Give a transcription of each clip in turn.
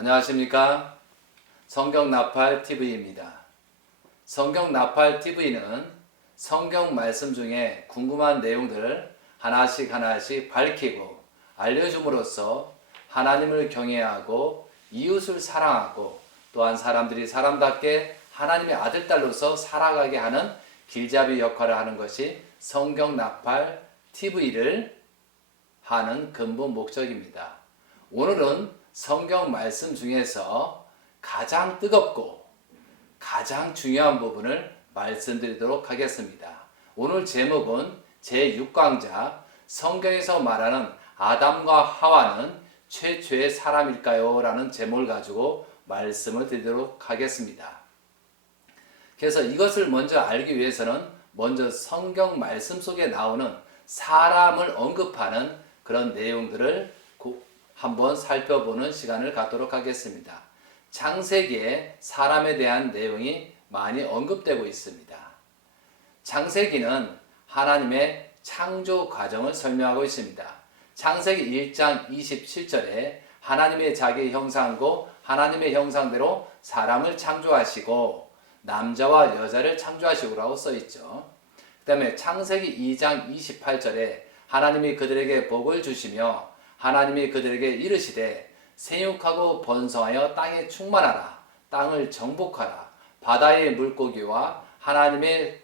안녕하십니까? 성경나팔TV입니다. 성경나팔TV는 성경 말씀 중에 궁금한 내용들을 하나씩 밝히고 알려줌으로써 하나님을 경외하고 이웃을 사랑하고 또한 사람들이 사람답게 하나님의 아들, 딸로서 살아가게 하는 길잡이 역할을 하는 것이 성경나팔TV를 하는 근본 목적입니다. 오늘은 성경 말씀 중에서 가장 뜨겁고 가장 중요한 부분을 말씀드리도록 하겠습니다. 오늘 제목은 제6강자 성경에서 말하는 아담과 하와는 최초의 사람일까요? 라는 제목을 가지고 말씀을 드리도록 하겠습니다. 그래서 이것을 먼저 알기 위해서는 먼저 성경 말씀 속에 나오는 사람을 언급하는 그런 내용들을 한번 살펴보는 시간을 갖도록 하겠습니다. 창세기에 사람에 대한 내용이 많이 언급되고 있습니다. 창세기는 하나님의 창조 과정을 설명하고 있습니다. 창세기 1장 27절에 하나님의 자기 형상고 하나님의 형상대로 사람을 창조하시고 남자와 여자를 창조하시고라고 써있죠. 그 다음에 창세기 2장 28절에 하나님이 그들에게 복을 주시며 하나님이 그들에게 이르시되 생육하고 번성하여 땅에 충만하라. 땅을 정복하라. 바다의 물고기와 하늘의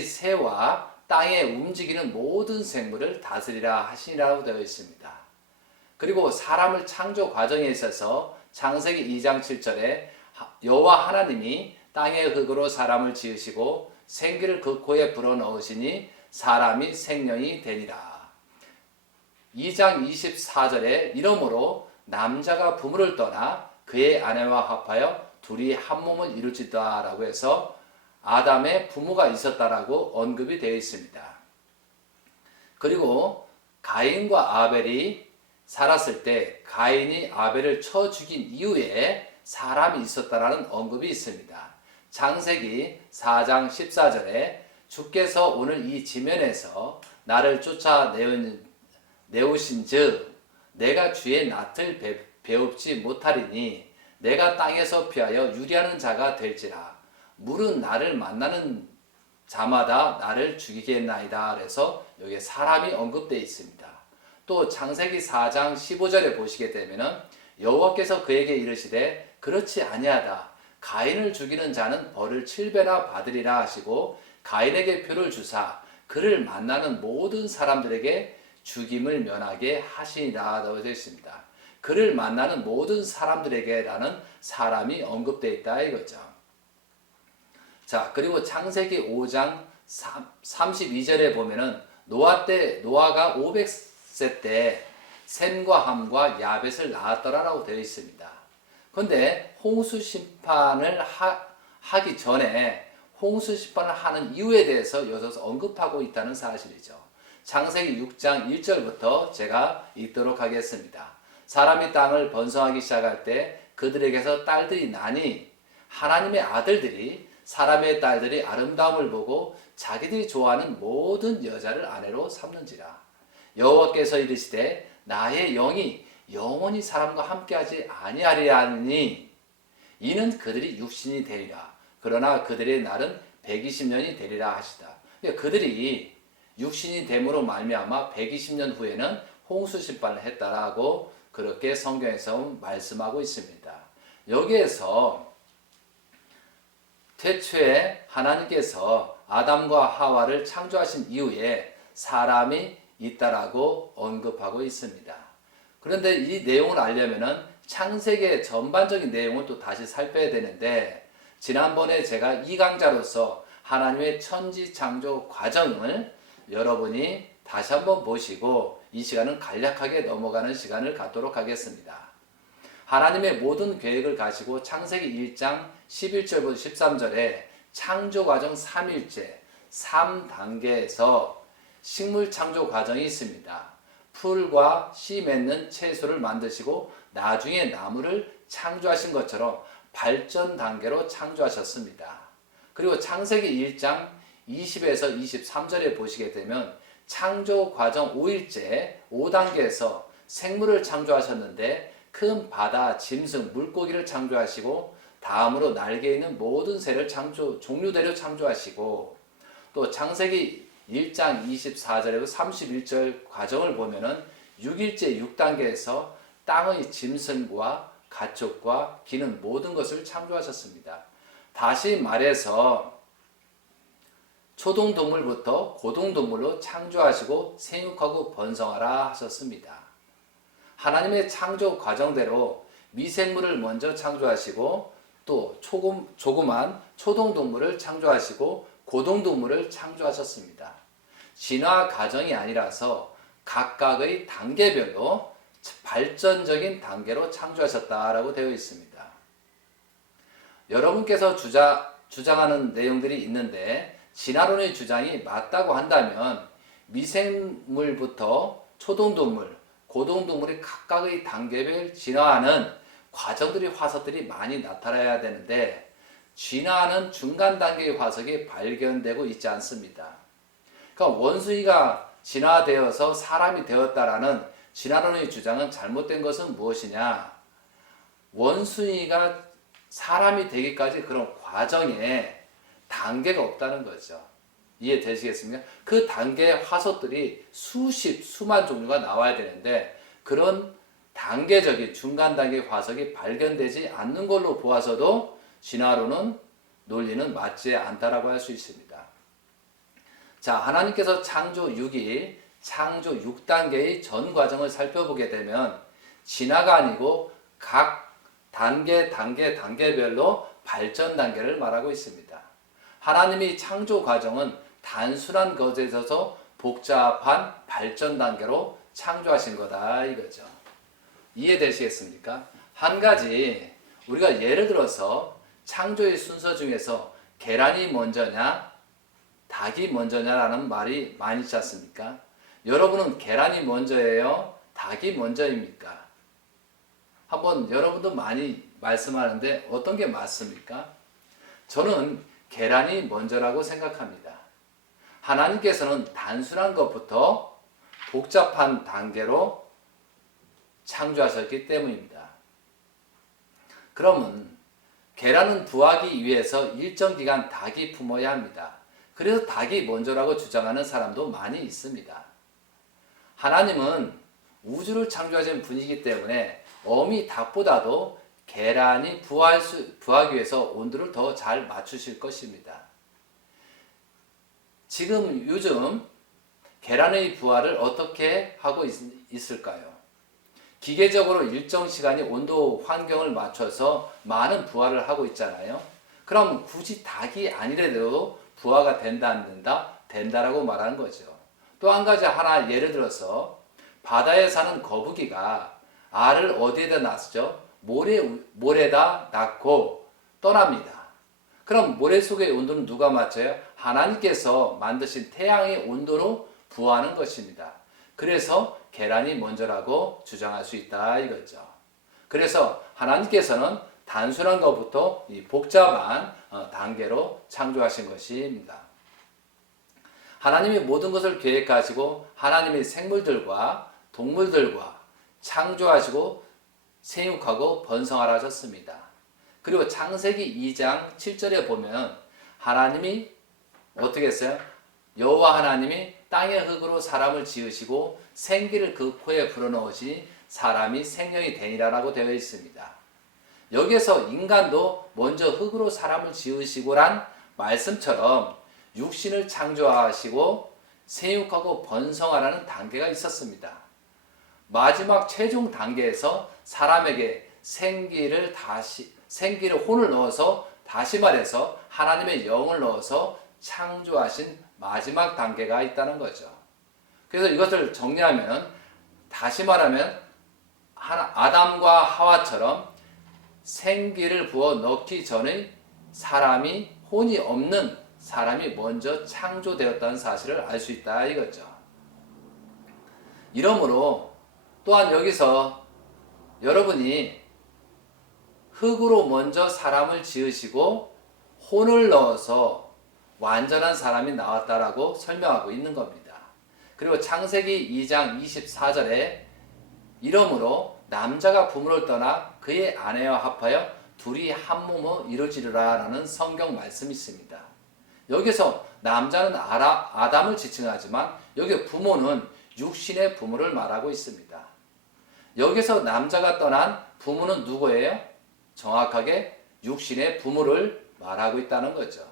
새와 땅에 움직이는 모든 생물을 다스리라 하시니라고 되어 있습니다. 그리고 사람을 창조 과정에 있어서 창세기 2장 7절에 여호와 하나님이 땅의 흙으로 사람을 지으시고 생기를 그 코에 불어넣으시니 사람이 생명이 되니라. 2장 24절에 이러므로 남자가 부모를 떠나 그의 아내와 합하여 둘이 한 몸을 이룰지다 라고 해서 아담의 부모가 있었다라고 언급이 되어 있습니다. 그리고 가인과 아벨이 살았을 때 가인이 아벨을 쳐 죽인 이후에 사람이 있었다라는 언급이 있습니다. 창세기 4장 14절에 주께서 오늘 이 지면에서 나를 쫓아내오신즉 내가 주의 낯을 배웁지 못하리니 내가 땅에서 피하여 유리하는 자가 될지라 물은 나를 만나는 자마다 나를 죽이겠나이다. 그래서 여기에 사람이 언급되어 있습니다. 또 창세기 4장 15절에 보시게 되면은 여호와께서 그에게 이르시되 그렇지 아니하다. 가인을 죽이는 자는 벌을 7배나 받으리라 하시고 가인에게 표를 주사 그를 만나는 모든 사람들에게 죽임을 면하게 하시니라고 되어 있습니다. 그를 만나는 모든 사람들에게라는 사람이 언급되어 있다 이거죠. 자, 그리고 창세기 5장 32절에 보면은 노아가 500세 때 셈과 함과 야벳을 낳았더라라고 되어 있습니다. 그런데 홍수 심판을 하기 전에 홍수 심판을 하는 이유에 대해서 여기서 언급하고 있다는 사실이죠. 창세기 6장 1절부터 제가 읽도록 하겠습니다. 사람이 땅을 번성하기 시작할 때 그들에게서 딸들이 나니 하나님의 아들들이 사람의 딸들이 아름다움을 보고 자기들이 좋아하는 모든 여자를 아내로 삼는지라. 여호와께서 이르시되 나의 영이 영원히 사람과 함께하지 아니하리니 이는 그들이 육신이 되리라. 그러나 그들의 날은 120년이 되리라 하시다. 그러니까 그들이 육신이 됨으로 말미암아 120년 후에는 홍수 심판을 했다라고 그렇게 성경에서 말씀하고 있습니다. 여기에서 태초에 하나님께서 아담과 하와를 창조하신 이후에 사람이 있다라고 언급하고 있습니다. 그런데 이 내용을 알려면은 창세기의 전반적인 내용을 또 다시 살펴야 되는데 지난번에 제가 2강자로서 하나님의 천지 창조 과정을 여러분이 다시 한번 보시고 이 시간은 간략하게 넘어가는 시간을 갖도록 하겠습니다. 하나님의 모든 계획을 가지고 창세기 1장 11절부터 13절에 창조 과정 3일째 3단계에서 식물 창조 과정이 있습니다. 풀과 씨 맺는 채소를 만드시고 나중에 나무를 창조하신 것처럼 발전 단계로 창조하셨습니다. 그리고 창세기 1장 20에서 23절에 보시게 되면 창조 과정 5일째 5단계에서 생물을 창조하셨는데 큰 바다, 짐승, 물고기를 창조하시고 다음으로 날개 있는 모든 새를 종류대로 창조하시고 또 창세기 1장 24절에서 31절 과정을 보면은 6일째 6단계에서 땅의 짐승과 가축과 기는 모든 것을 창조하셨습니다. 다시 말해서 초동동물부터 고동동물로 창조하시고 생육하고 번성하라 하셨습니다. 하나님의 창조 과정대로 미생물을 먼저 창조하시고 또 조그만 초동동물을 창조하시고 고동동물을 창조하셨습니다. 진화 과정이 아니라서 각각의 단계별로 발전적인 단계로 창조하셨다라고 되어 있습니다. 여러분께서 주장하는 내용들이 있는데 진화론의 주장이 맞다고 한다면 미생물부터 초동동물, 고동동물이 각각의 단계별 진화하는 과정들이 화석들이 많이 나타나야 되는데 진화하는 중간 단계의 화석이 발견되고 있지 않습니다. 그러니까 원숭이가 진화되어서 사람이 되었다라는 진화론의 주장은 잘못된 것은 무엇이냐? 원숭이가 사람이 되기까지 그런 과정에 단계가 없다는 거죠. 이해되시겠습니까? 그 단계의 화석들이 수만 종류가 나와야 되는데 그런 단계적인 중간 단계의 화석이 발견되지 않는 걸로 보아서도 진화론은 논리는 맞지 않다라고 할 수 있습니다. 자, 하나님께서 창조 6일, 창조 6단계의 전 과정을 살펴보게 되면 진화가 아니고 각 단계별로 발전 단계를 말하고 있습니다. 하나님의 창조 과정은 단순한 것에 있어서 복잡한 발전 단계로 창조하신 거다 이거죠. 이해되시겠습니까? 한 가지 우리가 예를 들어서 창조의 순서 중에서 계란이 먼저냐 닭이 먼저냐라는 말이 많이 있지 않습니까? 여러분은 계란이 먼저예요? 닭이 먼저입니까? 한번 여러분도 많이 말씀하는데 어떤 게 맞습니까? 저는 계란이 먼저라고 생각합니다. 하나님께서는 단순한 것부터 복잡한 단계로 창조하셨기 때문입니다. 그러면 계란은 부화하기 위해서 일정 기간 닭이 품어야 합니다. 그래서 닭이 먼저라고 주장하는 사람도 많이 있습니다. 하나님은 우주를 창조하신 분이기 때문에 어미 닭보다도 계란이 부화하기 위해서 온도를 더 잘 맞추실 것입니다. 지금 요즘 계란의 부화를 어떻게 하고 있을까요? 기계적으로 일정 시간이 온도 환경을 맞춰서 많은 부화를 하고 있잖아요. 그럼 굳이 닭이 아니래도 부화가 된다 안 된다? 된다라고 말하는 거죠. 또 한 가지 하나 예를 들어서 바다에 사는 거북이가 알을 어디에다 낳죠? 모래에다 낳고 떠납니다. 그럼 모래 속의 온도는 누가 맞춰요? 하나님께서 만드신 태양의 온도로 부화하는 것입니다. 그래서 계란이 먼저라고 주장할 수 있다 이거죠. 그래서 하나님께서는 단순한 것부터 이 복잡한 단계로 창조하신 것입니다. 하나님이 모든 것을 계획하시고 하나님이 생물들과 동물들과 창조하시고 생육하고 번성하라 하셨습니다. 그리고 창세기 2장 7절에 보면 하나님이 어떻게 했어요? 여호와 하나님이 땅의 흙으로 사람을 지으시고 생기를 그 코에 불어넣으시니 사람이 생명이 되니라라고 되어 있습니다. 여기에서 인간도 먼저 흙으로 사람을 지으시고란 말씀처럼 육신을 창조하시고 생육하고 번성하라는 단계가 있었습니다. 마지막 최종 단계에서 사람에게 생기를 혼을 넣어서 다시 말해서 하나님의 영을 넣어서 창조하신 마지막 단계가 있다는 거죠. 그래서 이것을 정리하면 다시 말하면 아담과 하와처럼 생기를 부어 넣기 전에 사람이 혼이 없는 사람이 먼저 창조되었다는 사실을 알 수 있다 이거죠. 이러므로 또한 여기서 여러분이 흙으로 먼저 사람을 지으시고 혼을 넣어서 완전한 사람이 나왔다라고 설명하고 있는 겁니다. 그리고 창세기 2장 24절에 이러므로 남자가 부모를 떠나 그의 아내와 합하여 둘이 한 몸을 이루어지리라 라는 성경 말씀이 있습니다. 여기서 남자는 아담을 지칭하지만 여기 부모는 육신의 부모를 말하고 있습니다. 여기서 남자가 떠난 부모는 누구예요? 정확하게 육신의 부모를 말하고 있다는 거죠.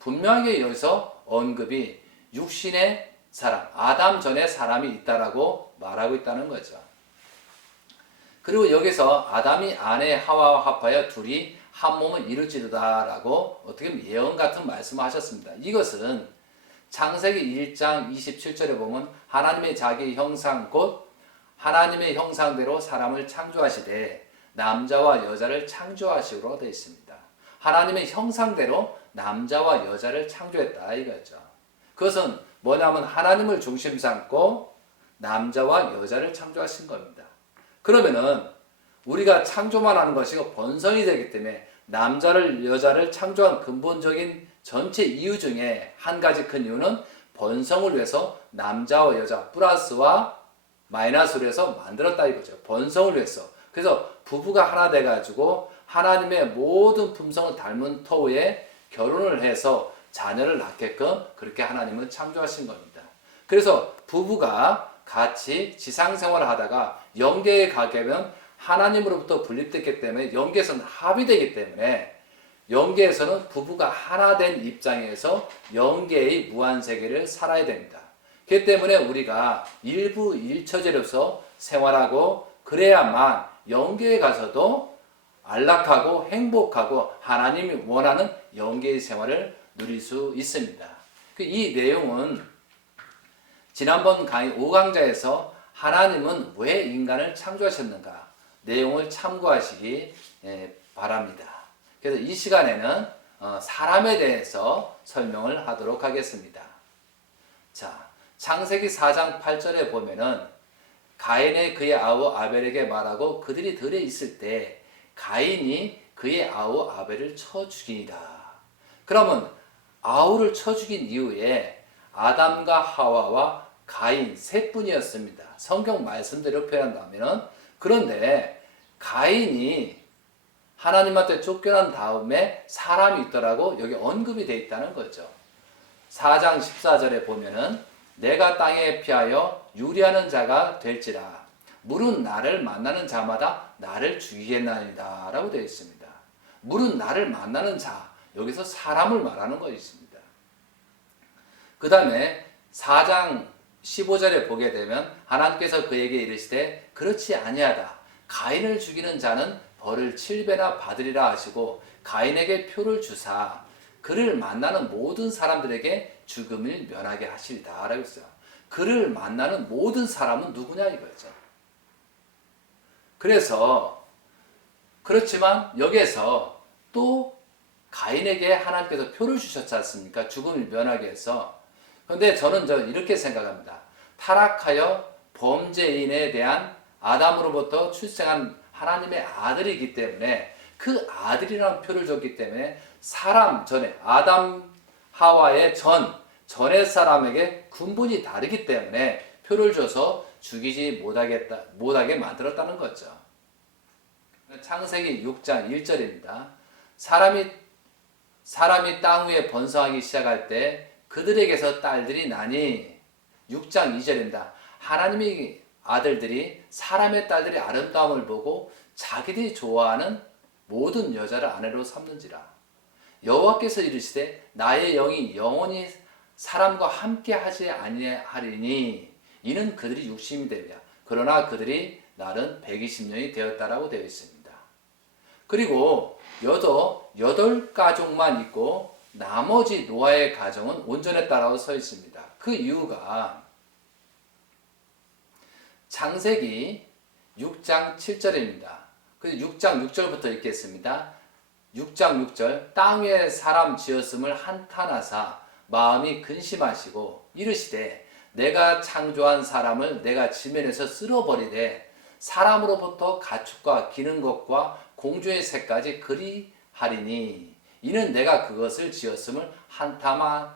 분명하게 여기서 언급이 육신의 사람, 아담 전에 사람이 있다라고 말하고 있다는 거죠. 그리고 여기서 아담이 아내 하와와 합하여 둘이 한 몸을 이루지르다라고 어떻게 보면 예언 같은 말씀을 하셨습니다. 이것은 창세기 1장 27절에 보면 하나님의 자기 형상 곧 하나님의 형상대로 사람을 창조하시되 남자와 여자를 창조하시고 되어 있습니다. 하나님의 형상대로 남자와 여자를 창조했다 이거죠. 그것은 뭐냐면 하나님을 중심 삼고 남자와 여자를 창조하신 겁니다. 그러면은 우리가 창조만 하는 것이 번성이 되기 때문에 남자를 여자를 창조한 근본적인 전체 이유 중에 한 가지 큰 이유는 번성을 위해서 남자와 여자 플러스와 마이너스로 해서 만들었다 이거죠. 번성을 위해서. 그래서 부부가 하나 돼가지고 하나님의 모든 품성을 닮은 터에 결혼을 해서 자녀를 낳게끔 그렇게 하나님은 창조하신 겁니다. 그래서 부부가 같이 지상생활을 하다가 영계에 가게 되면 하나님으로부터 분립됐기 때문에 영계에서는 합의되기 때문에 영계에서는 부부가 하나 된 입장에서 영계의 무한세계를 살아야 됩니다. 그렇기 때문에 우리가 일부 일처제로서 생활하고 그래야만 영계에 가서도 안락하고 행복하고 하나님이 원하는 영계의 생활을 누릴 수 있습니다. 이 내용은 지난번 강의 5강좌에서 하나님은 왜 인간을 창조하셨는가 내용을 참고하시기 바랍니다. 그래서 이 시간에는 사람에 대해서 설명을 하도록 하겠습니다. 자, 창세기 4장 8절에 보면은 가인이 그의 아우 아벨에게 말하고 그들이 들에 있을 때 가인이 그의 아우 아벨을 쳐 죽이니라. 그러면 아우를 쳐 죽인 이후에 아담과 하와와 가인 세 분이었습니다. 성경 말씀대로 표현한다면은 그런데 가인이 하나님한테 쫓겨난 다음에 사람이 있더라고 여기 언급이 되어 있다는 거죠. 4장 14절에 보면은 내가 땅에 피하여 유리하는 자가 될지라 물은 나를 만나는 자마다 나를 죽이겠나이다 라고 되어 있습니다. 물은 나를 만나는 자 여기서 사람을 말하는 것입니다. 그 다음에 4장 15절에 보게 되면 하나님께서 그에게 이르시되 그렇지 아니하다 가인을 죽이는 자는 벌을 7배나 받으리라 하시고 가인에게 표를 주사 그를 만나는 모든 사람들에게 죽음을 면하게 하시리다 라고 했어요. 그를 만나는 모든 사람은 누구냐 이거죠. 그래서 그렇지만 여기에서 또 가인에게 하나님께서 표를 주셨지 않습니까? 죽음을 면하게 해서. 그런데 저는 이렇게 생각합니다. 타락하여 범죄인에 대한 아담으로부터 출생한 하나님의 아들이기 때문에 그 아들이라는 표를 줬기 때문에 사람 전에 아담 하와의 전의 사람에게 근본이 다르기 때문에 표를 줘서 죽이지 못하게 만들었다는 거죠. 창세기 6장 1절입니다. 사람이 땅 위에 번성하기 시작할 때 그들에게서 딸들이 나니 6장 2절입니다. 하나님의 아들들이 사람의 딸들의 아름다움을 보고 자기들이 좋아하는 모든 여자를 아내로 삼는지라. 여호와께서 이르시되 나의 영이 영원히 사람과 함께 하지 아니하리니 이는 그들이 육신이 되랴. 그러나 그들이 날은 120년이 되었다라고 되어 있습니다. 그리고 여덟 가족만 있고 나머지 노아의 가정은 온전했다라고 서 있습니다. 그 이유가 창세기 6장 7절입니다. 그 6장 6절부터 읽겠습니다. 6장 6절 땅 위에 사람 지었음을 한탄하사 마음이 근심하시고 이르시되 내가 창조한 사람을 내가 지면에서 쓸어버리되 사람으로부터 가축과 기는 것과 공주의 새까지 그리하리니 이는 내가 그것을 지었음을 한탄함이다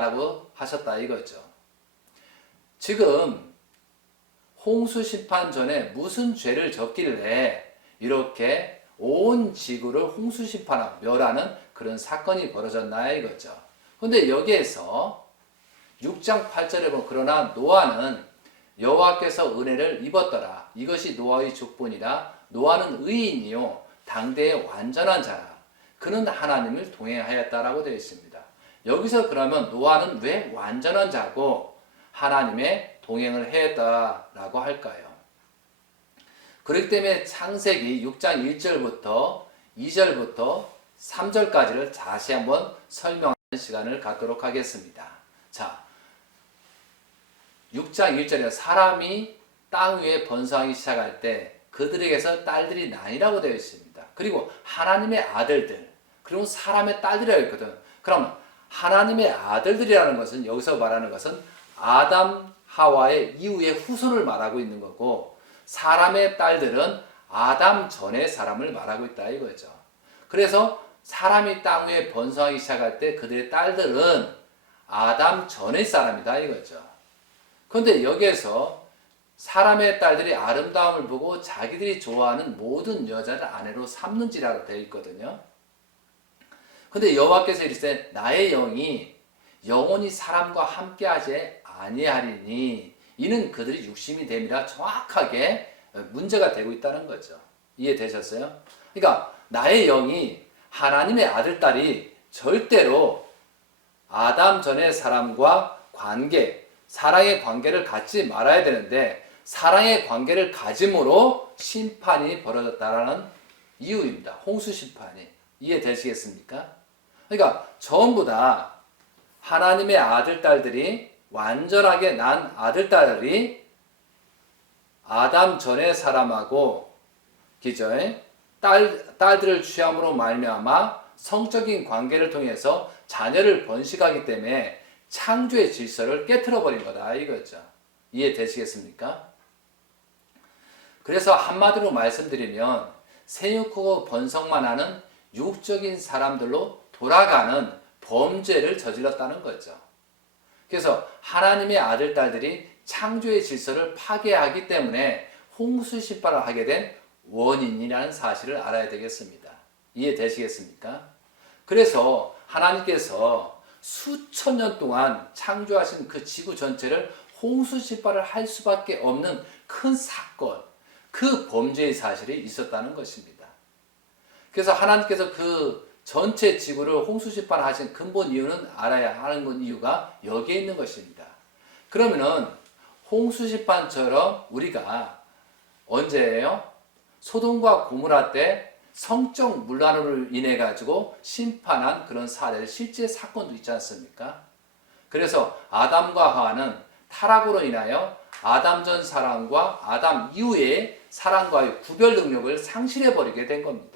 라고 하셨다 이거죠. 지금 홍수 심판 전에 무슨 죄를 졌길래 이렇게 온 지구를 홍수 심판하고 멸하는 그런 사건이 벌어졌나 이거죠. 근데 여기에서 6장 8절에 보면 그러나 노아는 여호와께서 은혜를 입었더라. 이것이 노아의 족본이라. 노아는 의인이요 당대의 완전한 자라. 그는 하나님을 동행하였다라고 되어 있습니다. 여기서 그러면 노아는 왜 완전한 자고 하나님의 동행을 했다라고 할까요? 그렇기 때문에 창세기 6장 1절부터 2절부터 3절까지를 다시 한번 설명하는 시간을 갖도록 하겠습니다. 자, 6장 1절에 사람이 땅 위에 번성하기 시작할 때 그들에게서 딸들이 나니라고 되어 있습니다. 그리고 하나님의 아들들, 그리고 사람의 딸들이라고 있거든. 그럼 하나님의 아들들이라는 것은 여기서 말하는 것은 아담, 하와의 이후의 후손을 말하고 있는 거고, 사람의 딸들은 아담 전의 사람을 말하고 있다 이거죠. 그래서 사람이 땅 위에 번성하기 시작할 때 그들의 딸들은 아담 전의 사람이다 이거죠. 그런데 여기에서 사람의 딸들이 아름다움을 보고 자기들이 좋아하는 모든 여자를 아내로 삼는지라고 되어 있거든요. 근데 여호와께서 이르시되 나의 영이 영원히 사람과 함께하지 아니하리니 이는 그들이 육심이 됨이라 정확하게 문제가 되고 있다는 거죠. 이해되셨어요? 그러니까 나의 영이 하나님의 아들, 딸이 절대로 아담 전의 사람과 관계, 사랑의 관계를 갖지 말아야 되는데 사랑의 관계를 가짐으로 심판이 벌어졌다라는 이유입니다. 홍수 심판이. 이해되시겠습니까? 그러니까 전부 다 하나님의 아들, 딸들이 완전하게 난 아들, 딸이 아담 전의 사람하고 딸들을 취함으로 말미암아 성적인 관계를 통해서 자녀를 번식하기 때문에 창조의 질서를 깨트려 버린 거다 이거죠. 이해되시겠습니까? 그래서 한마디로 말씀드리면 생육하고 번성만 하는 육적인 사람들로 돌아가는 범죄를 저질렀다는 거죠. 그래서 하나님의 아들, 딸들이 창조의 질서를 파괴하기 때문에 홍수 심판을 하게 된 원인이라는 사실을 알아야 되겠습니다. 이해되시겠습니까? 그래서 하나님께서 수천 년 동안 창조하신 그 지구 전체를 홍수 심판을 할 수밖에 없는 큰 사건, 그 범죄의 사실이 있었다는 것입니다. 그래서 하나님께서 그 전체 지구를 홍수 심판하신 근본 이유는 알아야 하는 이유가 여기에 있는 것입니다. 그러면은 홍수 심판처럼 우리가 언제예요? 소돔과 고모라 때 성적 문란으로 인해 가지고 심판한 그런 사례, 실제 사건도 있지 않습니까? 그래서 아담과 하와는 타락으로 인하여 아담 전 사랑과 아담 이후의 사랑과의 구별 능력을 상실해 버리게 된 겁니다.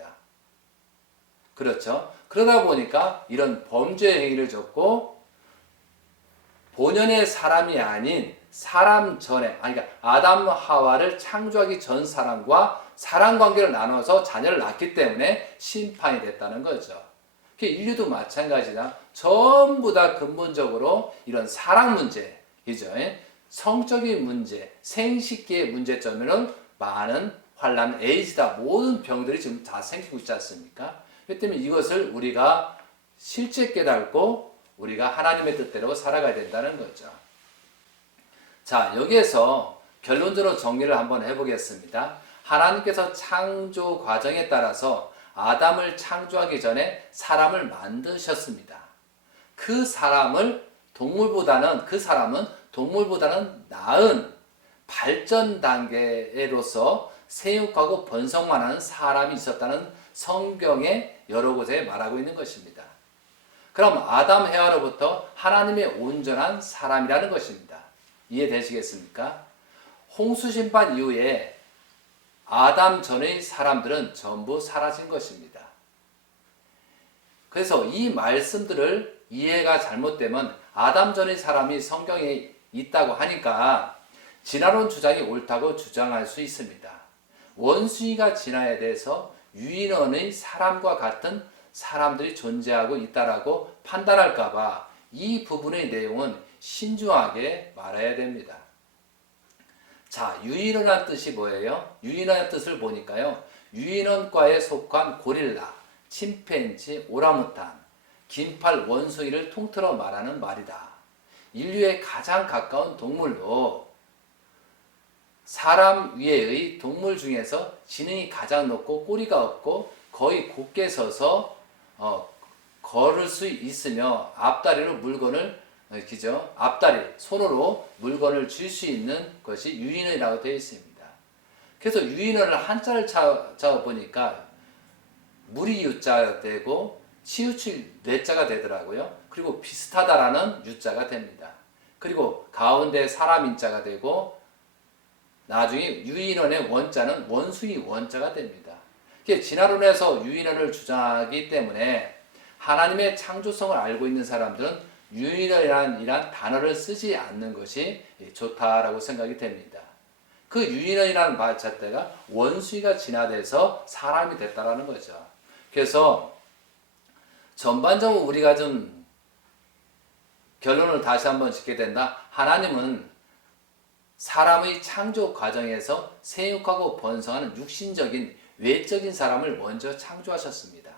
그렇죠? 그러다 보니까 이런 범죄 행위를 졌고 본연의 사람이 아닌 사람 전에, 그러니까 아담 하와를 창조하기 전 사람과 사랑 관계를 나눠서 자녀를 낳기 때문에 심판이 됐다는 거죠. 인류도 마찬가지다. 전부 다 근본적으로 이런 사랑 문제, 그죠? 성적인 문제, 생식기의 문제점에는 많은 환란, 에이즈다, 모든 병들이 지금 다 생기고 있지 않습니까? 그렇기 때문에 이것을 우리가 실제 깨닫고 우리가 하나님의 뜻대로 살아가야 된다는 거죠. 자, 여기에서 결론적으로 정리를 한번 해보겠습니다. 하나님께서 창조 과정에 따라서 아담을 창조하기 전에 사람을 만드셨습니다. 그 사람은 동물보다는 나은 발전 단계로서 생육하고 번성만 하는 사람이 있었다는 성경의 여러 곳에 말하고 있는 것입니다. 그럼 아담 해와로부터 하나님의 온전한 사람이라는 것입니다. 이해되시겠습니까? 홍수 심판 이후에 아담 전의 사람들은 전부 사라진 것입니다. 그래서 이 말씀들을 이해가 잘못되면 아담 전의 사람이 성경에 있다고 하니까 진화론 주장이 옳다고 주장할 수 있습니다. 원숭이가 진화에 대해서 유인원의 사람과 같은 사람들이 존재하고 있다라고 판단할까봐 이 부분의 내용은 신중하게 말해야 됩니다. 자, 유인원이라는 뜻이 뭐예요? 유인원의 뜻을 보니까요. 유인원과에 속한 고릴라, 침팬지, 오랑우탄, 긴팔 원숭이를 통틀어 말하는 말이다. 인류에 가장 가까운 동물로 사람 위에의 동물 중에서 지능이 가장 높고 꼬리가 없고 거의 곧게 서서 걸을 수 있으며 앞다리로 물건을 그죠? 앞다리 손으로 물건을 쥘 수 있는 것이 유인원이라고 되어 있습니다. 그래서 유인원을 한자를 적어 보니까 무리 유자가 되고 치우칠 뇌자가 되더라고요. 그리고 비슷하다라는 유자가 됩니다. 그리고 가운데 사람 인자가 되고 나중에 유인원의 원자는 원숭이 원자가 됩니다. 진화론에서 유인원을 주장하기 때문에 하나님의 창조성을 알고 있는 사람들은 유인원이란 단어를 쓰지 않는 것이 좋다라고 생각이 됩니다. 그 유인원이라는 말 자체가 원숭이가 진화돼서 사람이 됐다라는 거죠. 그래서 전반적으로 우리가 좀 결론을 다시 한번 짓게 된다. 하나님은 사람의 창조 과정에서 생육하고 번성하는 육신적인 외적인 사람을 먼저 창조하셨습니다.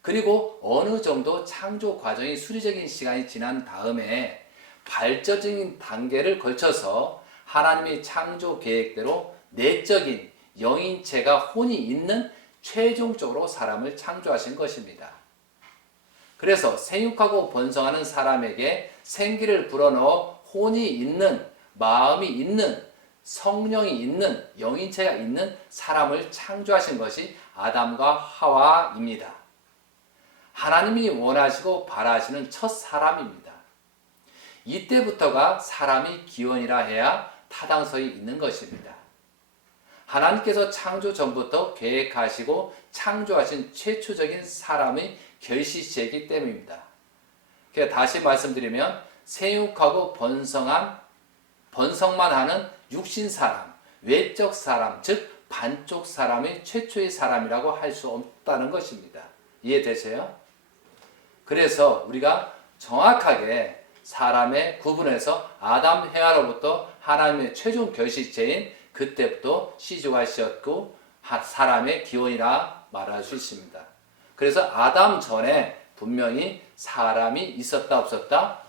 그리고 어느 정도 창조 과정이 수리적인 시간이 지난 다음에 발전적인 단계를 거쳐서 하나님의 창조 계획대로 내적인 영인체가 혼이 있는 최종적으로 사람을 창조하신 것입니다. 그래서 생육하고 번성하는 사람에게 생기를 불어넣어 혼이 있는, 마음이 있는, 성령이 있는, 영인체가 있는 사람을 창조하신 것이 아담과 하와입니다. 하나님이 원하시고 바라시는 첫 사람입니다. 이때부터가 사람이 기원이라 해야 타당성이 있는 것입니다. 하나님께서 창조 전부터 계획하시고 창조하신 최초적인 사람의 결실체이기 때문입니다. 다시 말씀드리면 생육하고 번성만 하는 육신 사람, 외적 사람, 즉 반쪽 사람의 최초의 사람이라고 할 수 없다는 것입니다. 이해되세요? 그래서 우리가 정확하게 사람의 구분해서 아담 해와로부터 하나님의 최종 결실체인 그때부터 시조가 시었고 사람의 기원이라 말할 수 있습니다. 그래서 아담 전에 분명히 사람이 있었다 없었다?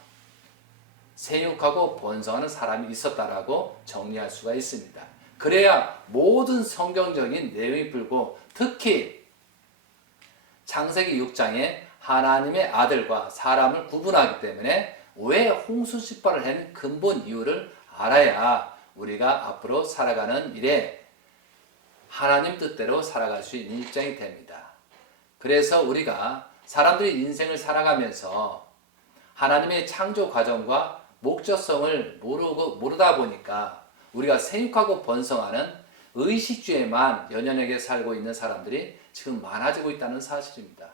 생육하고 번성하는 사람이 있었다라고 정리할 수가 있습니다. 그래야 모든 성경적인 내용이 풀고 특히 창세기 6장에 하나님의 아들과 사람을 구분하기 때문에 왜 홍수 집발을 한 근본 이유를 알아야 우리가 앞으로 살아가는 일에 하나님 뜻대로 살아갈 수 있는 입장이 됩니다. 그래서 우리가 사람들이 인생을 살아가면서 하나님의 창조 과정과 목적성을 모르다 보니까 우리가 생육하고 번성하는 의식주에만 연연하게 살고 있는 사람들이 지금 많아지고 있다는 사실입니다.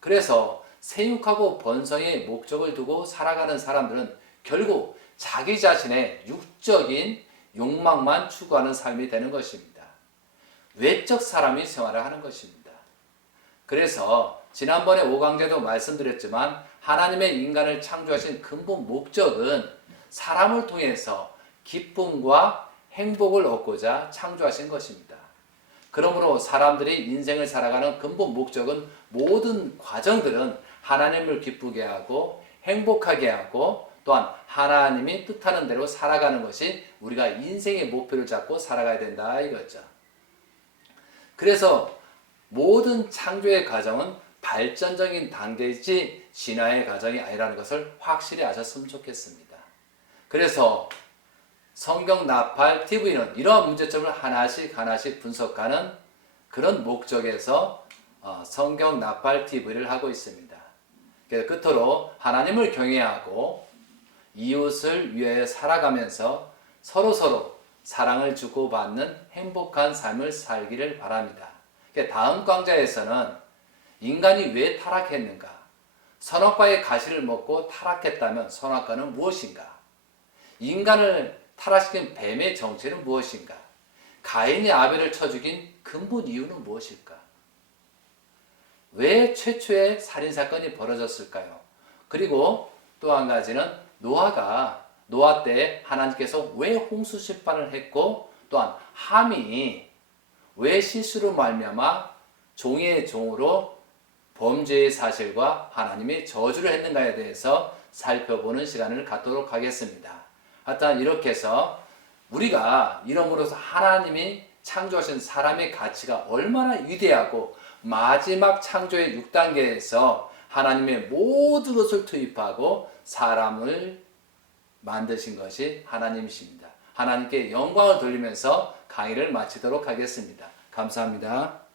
그래서 생육하고 번성의 목적을 두고 살아가는 사람들은 결국 자기 자신의 육적인 욕망만 추구하는 삶이 되는 것입니다. 외적 사람이 생활을 하는 것입니다. 그래서 지난번에 5강제도 말씀드렸지만 하나님의 인간을 창조하신 근본 목적은 사람을 통해서 기쁨과 행복을 얻고자 창조하신 것입니다. 그러므로 사람들이 인생을 살아가는 근본 목적은 모든 과정들은 하나님을 기쁘게 하고 행복하게 하고 또한 하나님이 뜻하는 대로 살아가는 것이 우리가 인생의 목표를 잡고 살아가야 된다 이거죠. 그래서 모든 창조의 과정은 발전적인 단계이지 진화의 과정이 아니라는 것을 확실히 아셨으면 좋겠습니다. 그래서 성경 나팔 TV는 이러한 문제점을 하나씩 분석하는 그런 목적에서 성경 나팔 TV를 하고 있습니다. 그래서 끝으로 하나님을 경외하고 이웃을 위해 살아가면서 서로 사랑을 주고받는 행복한 삶을 살기를 바랍니다. 다음 강좌에서는 인간이 왜 타락했는가? 선악과의 가시를 먹고 타락했다면 선악과는 무엇인가? 인간을 타락시킨 뱀의 정체는 무엇인가? 가인이 아벨을 쳐 죽인 근본 이유는 무엇일까? 왜 최초의 살인사건이 벌어졌을까요? 그리고 또 한 가지는 노아가 노아 때 하나님께서 왜 홍수 심판을 했고 또한 함이 왜 실수로 말미암아 종의 종으로 범죄의 사실과 하나님의 저주를 했는가에 대해서 살펴보는 시간을 갖도록 하겠습니다. 하여튼 이렇게 해서 우리가 이름으로서 하나님이 창조하신 사람의 가치가 얼마나 위대하고 마지막 창조의 6단계에서 하나님의 모든 것을 투입하고 사람을 만드신 것이 하나님이십니다. 하나님께 영광을 돌리면서 강의를 마치도록 하겠습니다. 감사합니다.